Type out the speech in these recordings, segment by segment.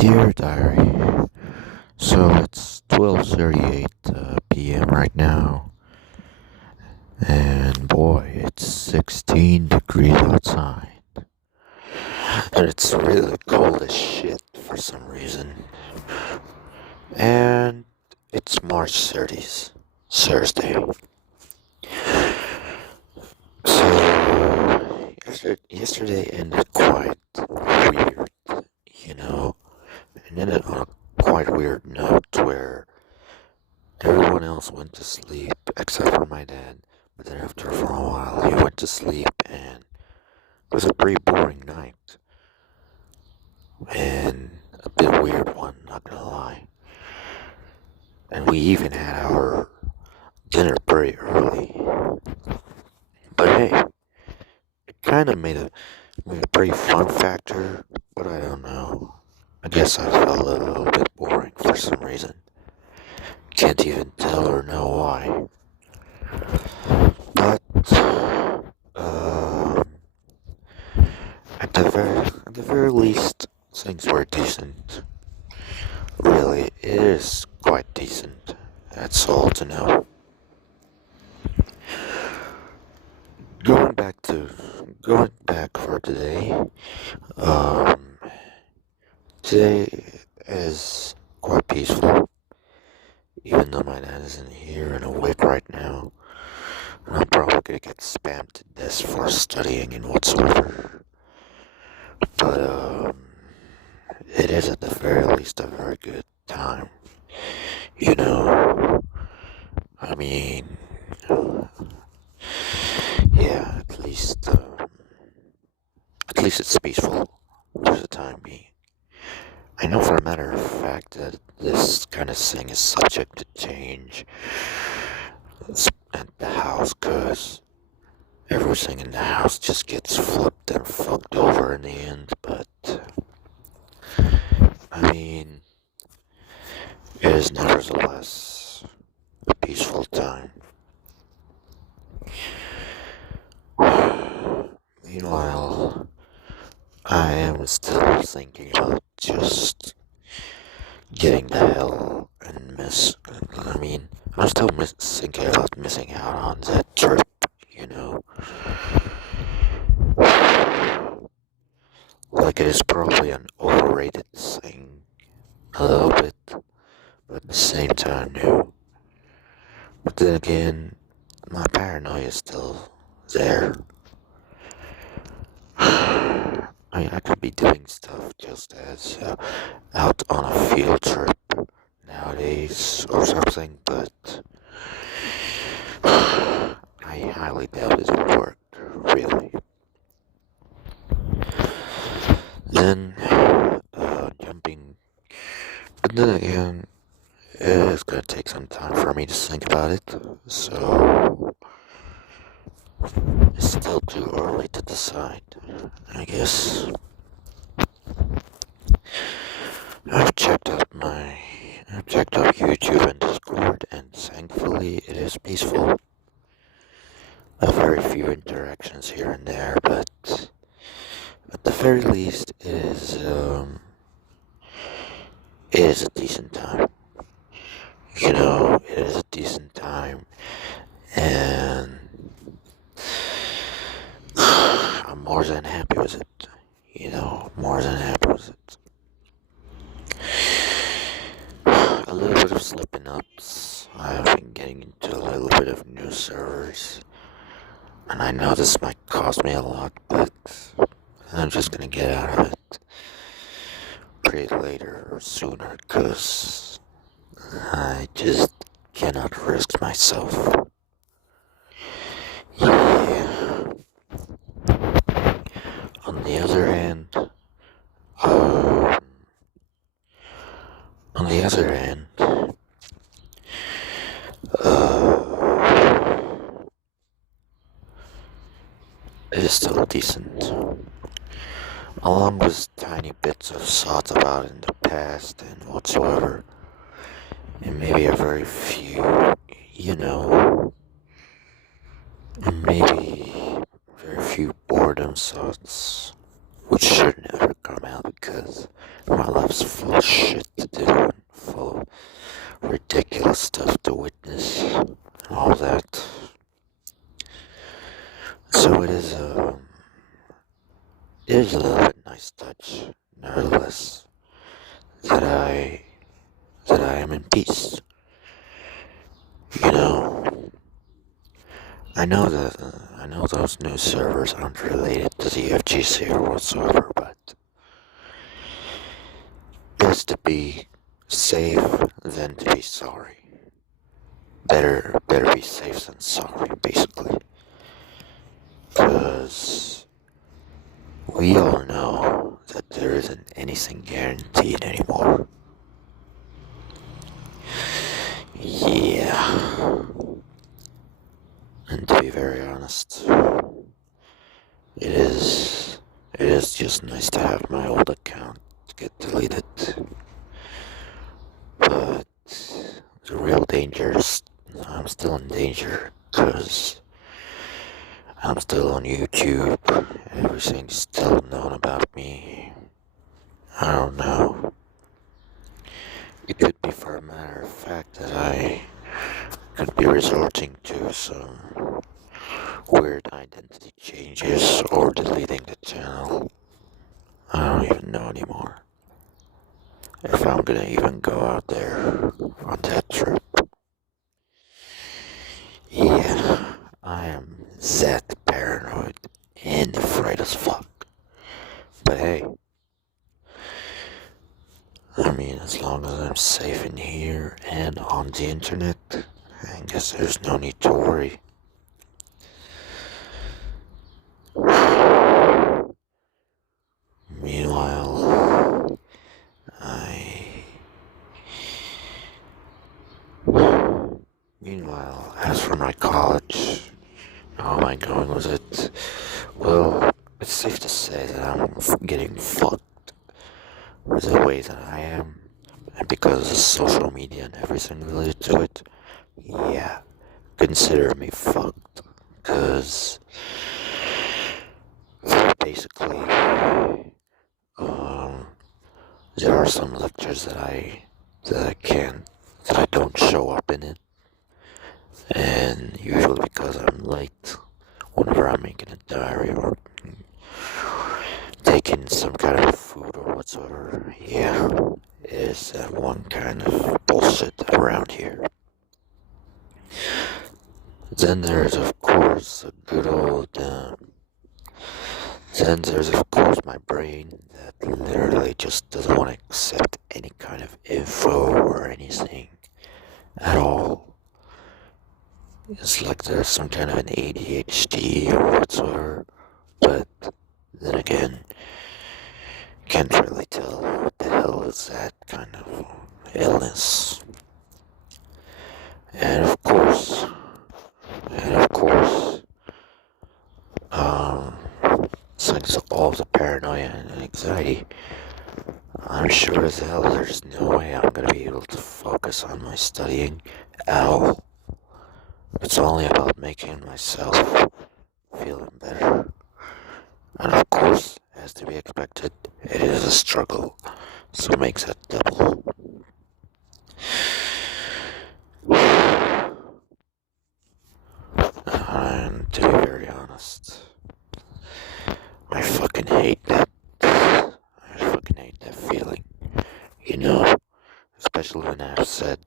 Dear Diary, so it's 12:38 p.m. right now, and boy, it's 16 degrees outside, and it's really cold as shit for some reason, and it's March 30th, Thursday. So, yesterday ended quite weird, you know, and ended on a quite weird note where everyone else went to sleep except for my dad. But then after for a while, he went to sleep, and it was a pretty boring night. And a bit weird one, not gonna lie. And we even had our dinner pretty early. But hey, it kind of made a pretty fun factor, but I don't know. I guess I felt a little bit boring for some reason. Can't even tell or know why. But, um, at the very least, things were decent. Really, it is quite decent. That's all to know. Going back to going back for today. Um, Today is quite peaceful, even though my dad isn't here and awake right now. And I'm probably gonna get spammed to death for studying and whatsoever. But it is at the very least a very good time. You know, I mean, yeah, at least it's peaceful for the time being. I know for a matter of fact that this kind of thing is subject to change at the house, cause everything in the house just gets flipped and fucked over in the end. But I mean, it is nevertheless a peaceful time. Meanwhile, I am still thinking about just getting the hell and miss. I mean, I'm still thinking about missing out on that trip, you know? Like, it is probably an overrated thing, a little bit, but at the same time, no. But then again, my paranoia is still there. I could be doing stuff just as out on a field trip nowadays or something, but I highly doubt it will work, really. Then, jumping, but then again, it's gonna take some time for me to think about it, so it's still too early to decide, I guess. I've checked out I've checked out YouTube and Discord, and thankfully it is peaceful. Very few interactions here and there, but at the very least, it is a decent time. You know, it is a decent time, and I'm more than happy with it. You know, more than happy with it. A little bit of slipping ups. I've been getting into a little bit of new servers, and I know this might cost me a lot, but I'm just gonna get out of it pretty later or sooner, cause I just cannot risk myself. Yeah. On the other hand, um, on the other hand, uh, it is still decent, along with tiny bits of thoughts about in the past and whatsoever, and maybe a very few, you know, maybe very few boredom thoughts which should never come out because my life's full of shit to do and full of ridiculous stuff to witness and all that. So it is a little bit nice touch, nevertheless, that I am in peace. You know, I know those news servers aren't related to the FGC or whatsoever, but it's to be safe than to be sorry. Better be safe than sorry, basically. Because we all know that there isn't anything guaranteed anymore. Yeah. And to be very honest, it is just nice to have my old account get deleted. But the real danger is I'm still in danger because I'm still on YouTube. Everything's still known about me. I don't know. It could be for a matter of fact that I could be resorting to some weird identity changes or deleting the channel. I don't even know anymore if I'm gonna even go out there on that trip. Yeah, I am that paranoid and afraid as fuck. But hey, I mean, as long as I'm safe in here and on the internet, I guess there's no need to worry. Meanwhile, as for my college, how am I going with it? Well, it's safe to say that I'm getting fucked with the way that I am, and because of social media and everything related to it, yeah, consider me fucked, cause basically, um, there are some lectures that I don't show up in it, and usually because I'm late, whenever I'm making a diary or taking some kind of food or whatsoever, yeah, is that one kind of bullshit around here. Then there's of course a good old, then there's of course my brain that literally just doesn't want to accept any kind of info or anything at all. It's like there's some kind of an ADHD or whatsoever, but then again, can't really tell what the hell is that kind of illness. And of course, and of course, um, thanks to all the paranoia and anxiety, I'm sure as hell there's no way I'm gonna be able to focus on my studying at all. It's only about making myself feeling better. And of course, as to be expected, it is a struggle, so it makes it double. And to be very honest, I fucking hate that. I fucking hate that feeling. You know, especially when I've said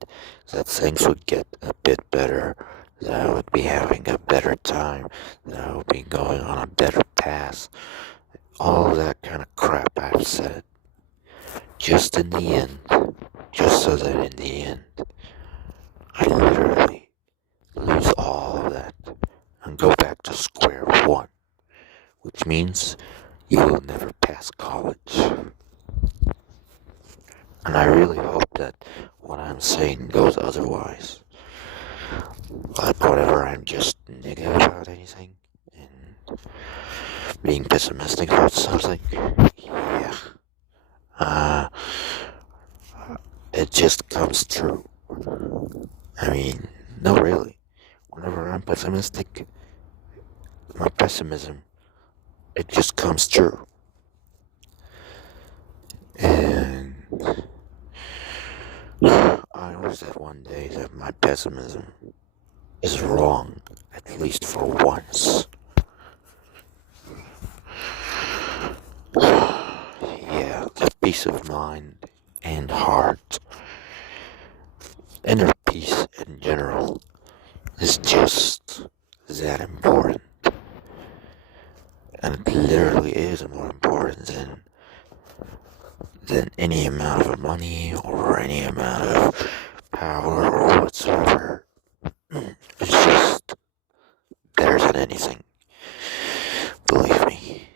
that things would get a bit better, that I would be having a better time, that I would be going on a better path. All of that kind of crap I've said. Just in the end, just so that in the end, I literally lose all of that and go back to square one, which means you will never pass college. And I really hope that what I'm saying goes otherwise. Like whenever I'm just negative about anything and being pessimistic about something, yeah, uh, it just comes true. I mean, no, really. Whenever I'm pessimistic, my pessimism, it just comes true. And I wish that one day that my pessimism is wrong, at least for once. Yeah, the peace of mind and heart, inner peace in general, is just that important. And it literally is more important than any amount of money or any amount of power or whatsoever. It's just better than anything. Believe me,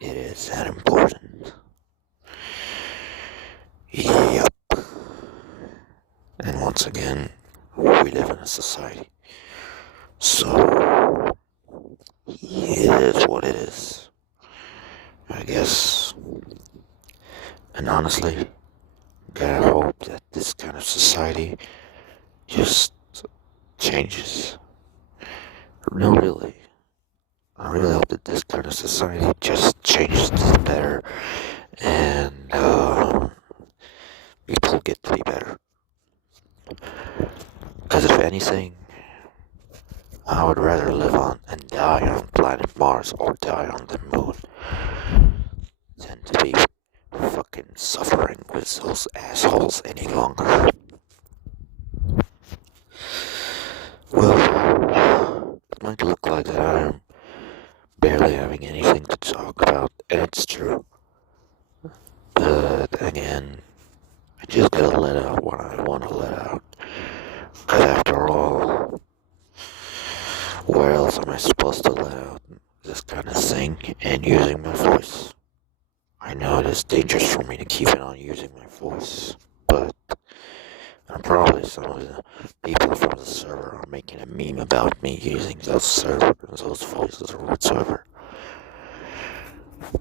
it is that important. Yup. And once again, we live in a society. So, it is what it is, I guess. And honestly, gotta hope that this kind of society just changes. No, really. I really hope that this kind of society just changes to the better and people get to be better. Because if anything, I would rather live on and die on planet Mars or die on the moon than to be fucking suffering with those assholes any longer. Well, it might look like that I am barely having anything to talk about, and it's true. But again, I just gotta let out what I want to let out. Because after all, where else am I supposed to let out this kind of thing and using my voice? I know it is dangerous for me to keep it on using my voice, but probably some of the people from the server are making a meme about me using those voices or whatsoever.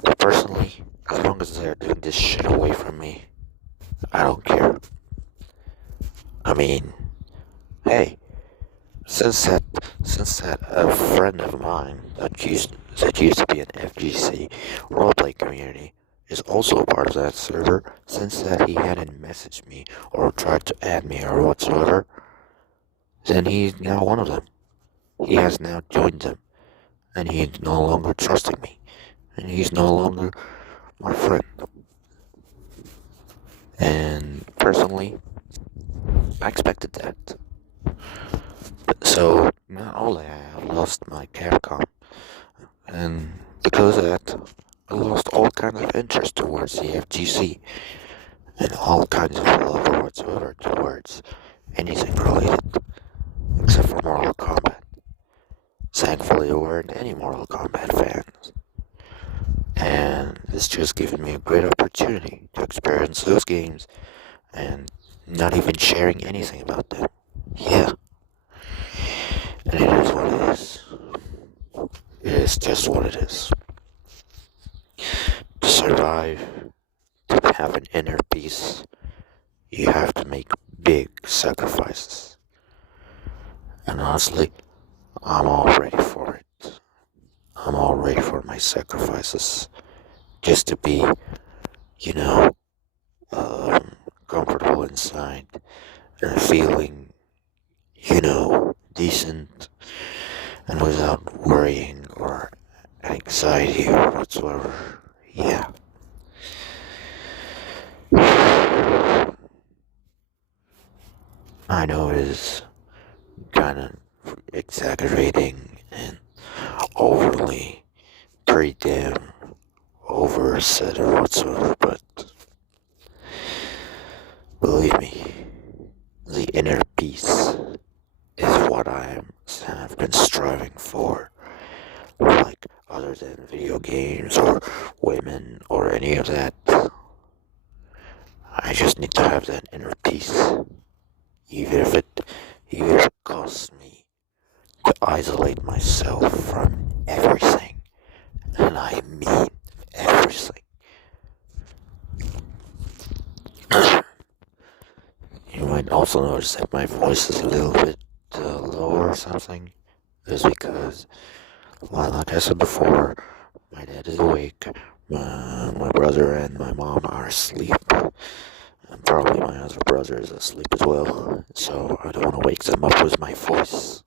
But personally, as long as they're doing this shit away from me, I don't care. I mean, hey, since that a friend of mine that used to be an FGC roleplay community is also a part of that server, since that he hadn't messaged me or tried to add me or whatsoever, then he's now one of them. He has now joined them, and he's no longer trusting me, and he's no longer my friend. And personally, I expected that. So not only I have lost my Capcom, and because of that, I lost all kinds of interest towards the FGC, and all kinds of love or whatsoever towards anything related, except for Mortal Kombat. Thankfully, there weren't any Mortal Kombat fans, and this just given me a great opportunity to experience those games, and not even sharing anything about them. Yeah. And it is what it is. It is just what it is. To survive, to have an inner peace, you have to make big sacrifices. And honestly, I'm all ready for it. I'm all ready for my sacrifices. Just to be, you know, comfortable inside and feeling, decent and without worrying or anxiety or whatsoever. Yeah. I know it is kind of exaggerating and overly pretty damn oversaid or whatsoever, but believe me, the inner peace is what have been striving for. Like, other than video games or women or any of that, I just need to have that inner peace. Even if it costs me to isolate myself from everything. And I mean everything. You might also notice that my voice is a little bit lower or something. It's because, well, like I said before, my dad is awake, My brother and my mom are asleep. And probably my other brother is asleep as well. So I don't want to wake them up with my voice.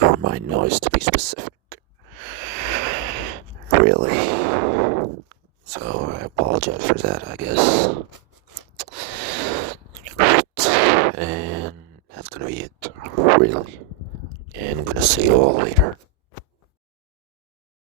Or my noise to be specific. Really. So I apologize for that, I guess. Right. And that's gonna be it. Really. And I'm gonna see you all later.